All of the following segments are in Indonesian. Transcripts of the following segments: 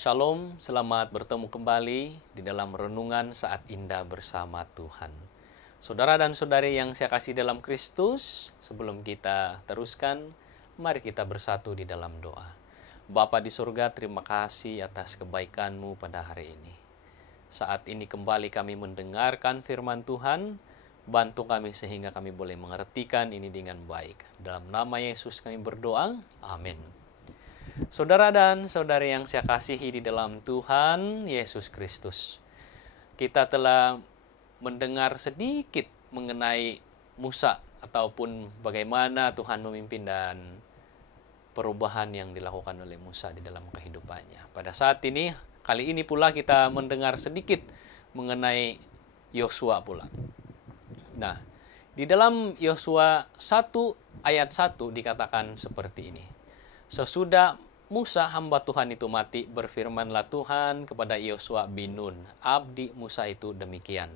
Shalom, selamat bertemu kembali di dalam renungan saat indah bersama Tuhan. Saudara dan saudari yang saya kasih dalam Kristus, sebelum kita teruskan, mari kita bersatu di dalam doa. Bapa di surga, terima kasih atas kebaikan-Mu pada hari ini. Saat ini kembali kami mendengarkan firman Tuhan, bantu kami sehingga kami boleh mengertikan ini dengan baik. Dalam nama Yesus kami berdoa, amin. Saudara dan saudari yang saya kasihi di dalam Tuhan Yesus Kristus, kita telah mendengar sedikit mengenai Musa ataupun bagaimana Tuhan memimpin dan perubahan yang dilakukan oleh Musa di dalam kehidupannya. Pada saat ini, kali ini pula kita mendengar sedikit mengenai Yosua pula. Nah, di dalam Yosua 1 ayat 1 dikatakan seperti ini. Sesudah Musa hamba Tuhan itu mati, berfirmanlah Tuhan kepada Yosua bin Nun, abdi Musa itu demikian.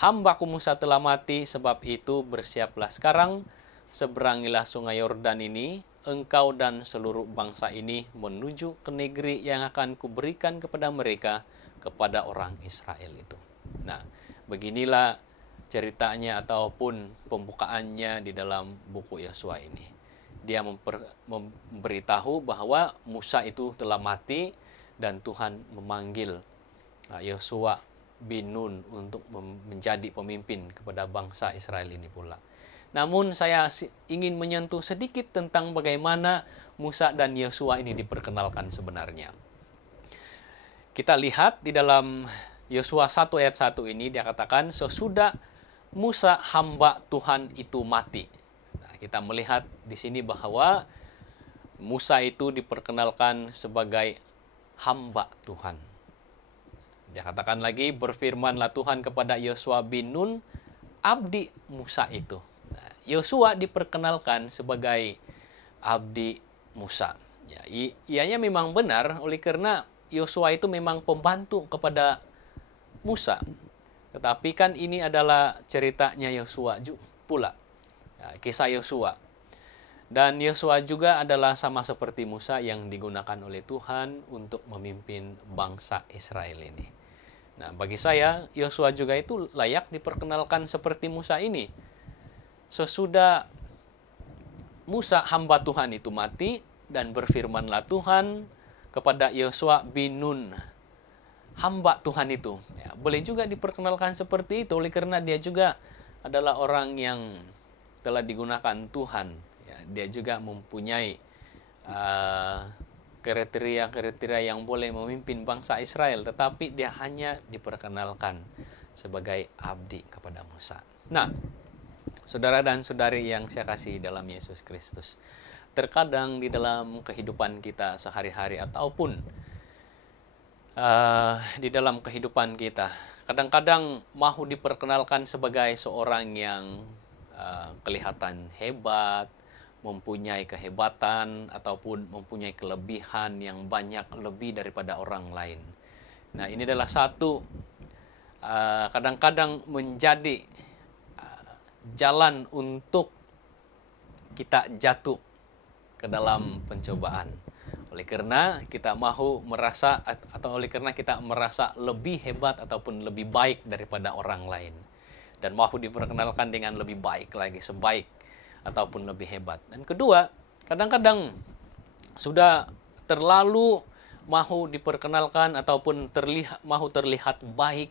Hambaku Musa telah mati, sebab itu bersiaplah sekarang, seberangilah sungai Yordan ini, engkau dan seluruh bangsa ini menuju ke negeri yang akan kuberikan kepada mereka, kepada orang Israel itu. Nah, beginilah ceritanya ataupun pembukaannya di dalam buku Yosua ini. Dia memberitahu bahwa Musa itu telah mati dan Tuhan memanggil Yosua bin Nun untuk menjadi pemimpin kepada bangsa Israel ini pula. Namun saya ingin menyentuh sedikit tentang bagaimana Musa dan Yosua ini diperkenalkan sebenarnya. Kita lihat di dalam Yosua 1 ayat 1 ini dia katakan, sesudah Musa hamba Tuhan itu mati. Kita melihat di sini bahwa Musa itu diperkenalkan sebagai hamba Tuhan. Dia katakan lagi, berfirmanlah Tuhan kepada Yosua bin Nun, abdi Musa itu. Yosua diperkenalkan sebagai abdi Musa. Ya, ianya memang benar, oleh karena Yosua itu memang pembantu kepada Musa. Tetapi kan ini adalah ceritanya Yosua pula. Kisah Yosua. Dan Yosua juga adalah sama seperti Musa yang digunakan oleh Tuhan untuk memimpin bangsa Israel ini. Nah, bagi saya Yosua juga itu layak diperkenalkan seperti Musa ini. Sesudah Musa hamba Tuhan itu mati dan berfirmanlah Tuhan kepada Yosua bin Nun, hamba Tuhan itu. Ya, boleh juga diperkenalkan seperti itu oleh karena dia juga adalah orang yang telah digunakan Tuhan. Ya, dia juga mempunyai kriteria-kriteria yang boleh memimpin bangsa Israel, tetapi dia hanya diperkenalkan sebagai abdi kepada Musa. Nah, saudara dan saudari yang saya kasih dalam Yesus Kristus, terkadang di dalam kehidupan kita sehari-hari ataupun di dalam kehidupan kita, kadang-kadang mau diperkenalkan sebagai seorang yang kelihatan hebat, mempunyai kehebatan ataupun mempunyai kelebihan yang banyak lebih daripada orang lain. Nah, ini adalah satu kadang-kadang menjadi jalan untuk kita jatuh ke dalam pencobaan. Oleh karena kita mau merasa atau oleh karena kita merasa lebih hebat ataupun lebih baik daripada orang lain. Dan mau diperkenalkan dengan lebih baik lagi, sebaik ataupun lebih hebat. Dan kedua, kadang-kadang sudah terlalu mau diperkenalkan ataupun terlihat baik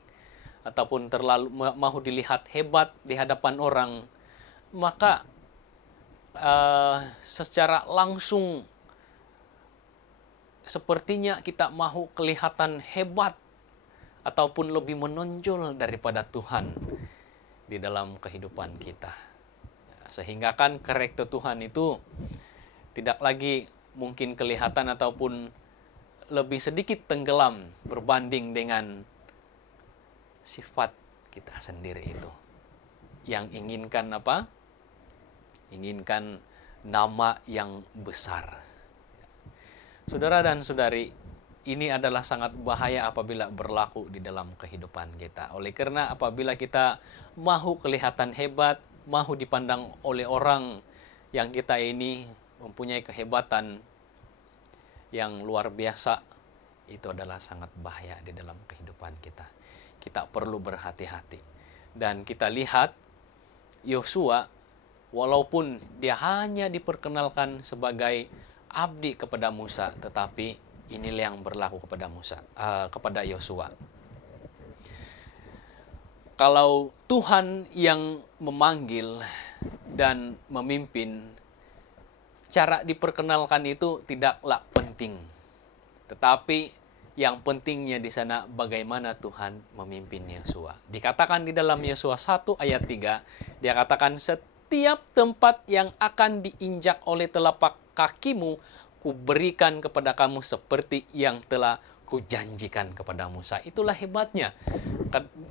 ataupun terlalu mau dilihat hebat di hadapan orang, maka secara langsung sepertinya kita mau kelihatan hebat ataupun lebih menonjol daripada Tuhan di dalam kehidupan kita. Sehingga kan karakter Tuhan itu tidak lagi mungkin kelihatan ataupun lebih sedikit tenggelam berbanding dengan sifat kita sendiri itu. Yang inginkan apa? Inginkan nama yang besar. Saudara dan saudari, ini adalah sangat bahaya apabila berlaku di dalam kehidupan kita. Oleh karena apabila kita mau kelihatan hebat, mau dipandang oleh orang yang kita ini mempunyai kehebatan yang luar biasa, itu adalah sangat bahaya di dalam kehidupan kita. Kita perlu berhati-hati. Dan kita lihat Yosua, walaupun dia hanya diperkenalkan sebagai abdi kepada Musa, tetapi inilah yang berlaku kepada Yosua. Kalau Tuhan yang memanggil dan memimpin, cara diperkenalkan itu tidaklah penting. Tetapi yang pentingnya di sana bagaimana Tuhan memimpin Yosua. Dikatakan di dalam Yosua 1 ayat 3, dia katakan, setiap tempat yang akan diinjak oleh telapak kakimu, kuberikan kepada kamu seperti yang telah kujanjikan kepada Musa. Itulah hebatnya.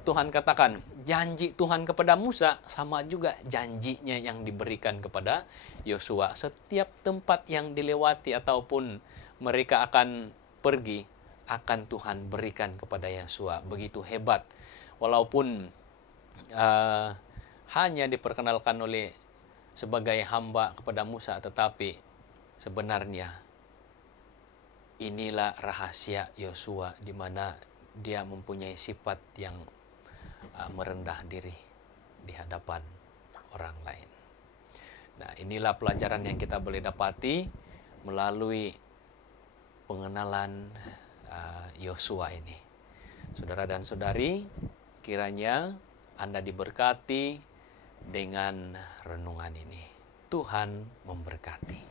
Tuhan katakan, janji Tuhan kepada Musa sama juga janjinya yang diberikan kepada Yosua. Setiap tempat yang dilewati ataupun mereka akan pergi, akan Tuhan berikan kepada Yosua. Begitu hebat. Walaupun hanya diperkenalkan oleh sebagai hamba kepada Musa, tetapi sebenarnya inilah rahasia Yosua, di mana dia mempunyai sifat yang merendah diri di hadapan orang lain. Nah, inilah pelajaran yang kita boleh dapati melalui pengenalan Yosua ini. Saudara dan saudari, kiranya Anda diberkati dengan renungan ini. Tuhan memberkati.